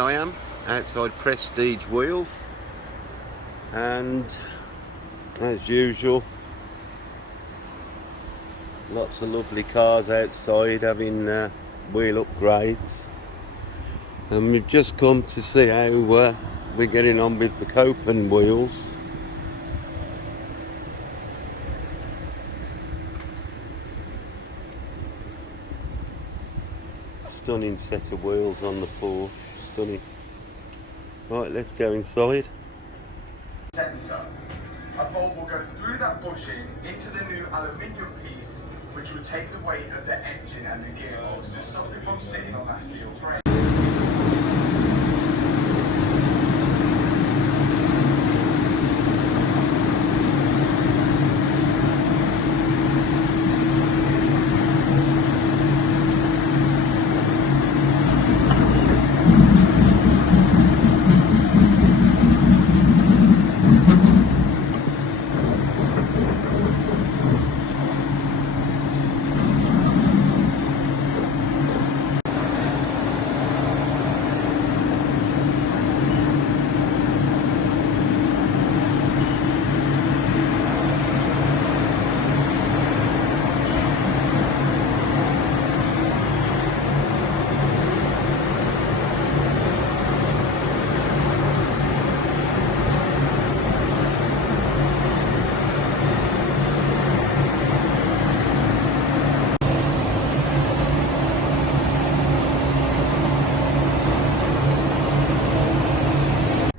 I am outside Prestige Wheels, and as usual, lots of lovely cars outside having wheel upgrades. And we've just come to see how we're getting on with the Copen wheels. Stunning set of wheels on the Porsche, stunning. Right, let's go inside. Centre. A bolt will go through that bushing into the new aluminium piece, which would take the weight of the engine and the gearbox to stop it from sitting on that steel frame.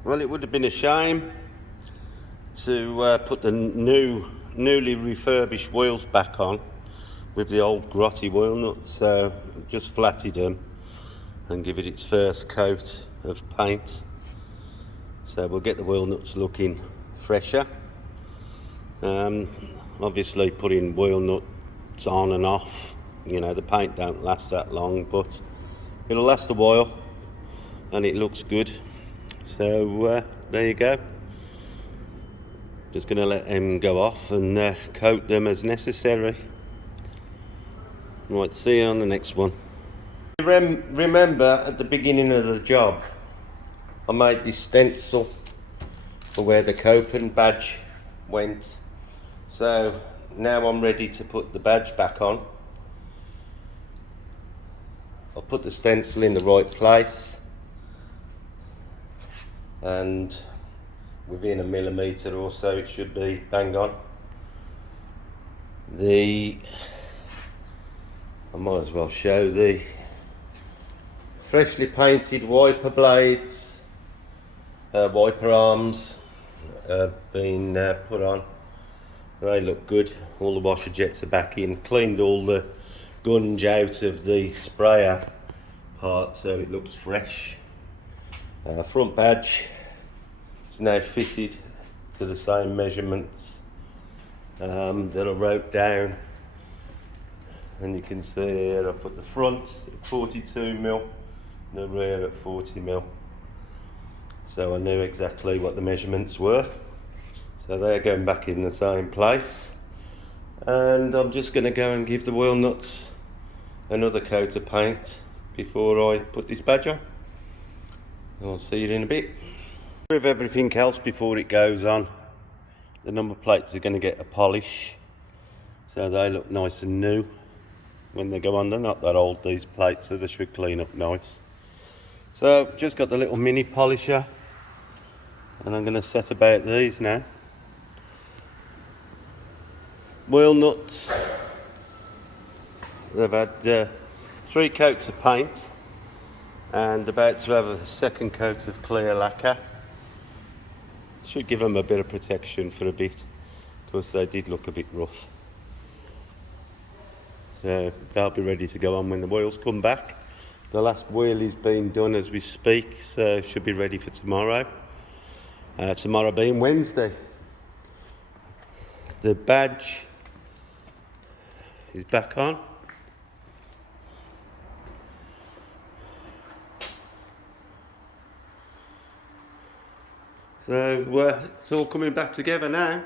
Well, it would have been a shame to put the newly refurbished wheels back on with the old grotty wheel nuts, so just flatted them and give it its first coat of paint. So we'll get the wheel nuts looking fresher. Obviously putting wheel nuts on and off, you know, the paint don't last that long, but it'll last a while and it looks good. So there you go. Just going to let them go off and coat them as necessary. Right, see you on the next one. Remember at the beginning of the job, I made this stencil for where the Copen badge went. So now I'm ready to put the badge back on. I'll put the stencil in the right place, and within a millimetre or so it should be bang on. I might as well show the freshly painted wiper blades, wiper arms have been put on. They look good. All the washer jets are back in. Cleaned all the gunge out of the sprayer part so it looks fresh. Front badge is now fitted to the same measurements that I wrote down, and you can see here I put the front at 42mm, the rear at 40mm, so I knew exactly what the measurements were. So they're going back in the same place, and I'm just going to go and give the wheel nuts another coat of paint before I put this badge on. I'll see you in a bit. With everything else before it goes on, the number plates are going to get a polish so they look nice and new when they go on. They're not that old, these plates, so they should clean up nice. So just got the little mini polisher and I'm going to set about these now. Wheel nuts, they've had 3 coats of paint and about to have a second coat of clear lacquer. Should give them a bit of protection for a bit, because they did look a bit rough. So they'll be ready to go on when the wheels come back. The last wheel is being done as we speak, so should be ready for tomorrow. Tomorrow being Wednesday. The badge is back on. So it's all coming back together now.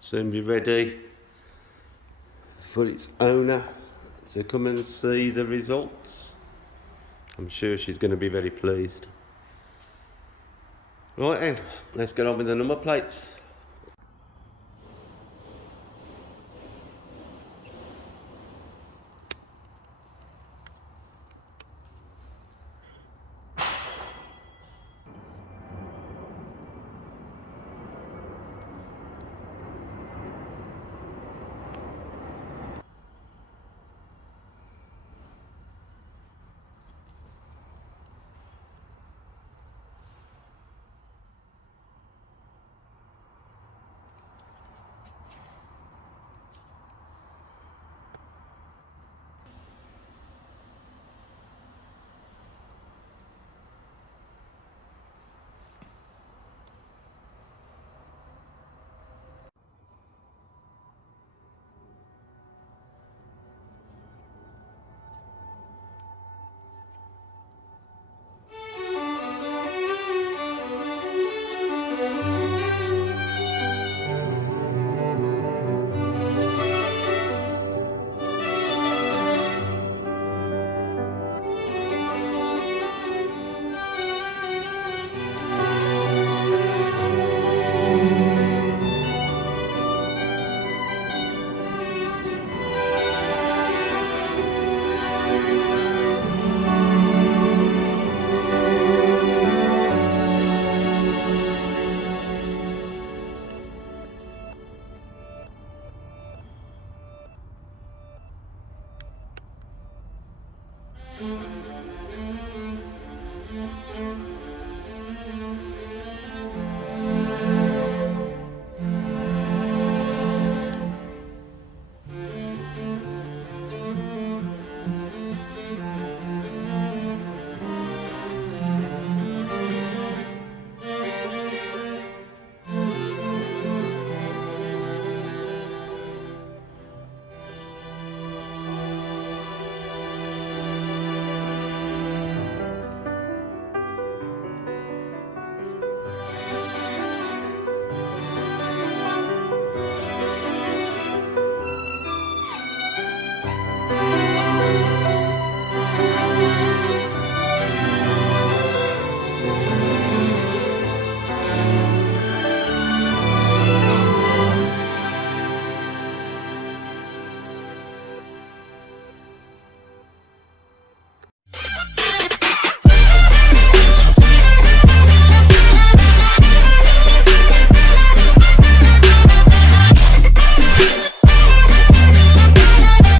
Soon be ready for its owner to come and see the results. I'm sure she's going to be very pleased. Right then, let's get on with the number plates.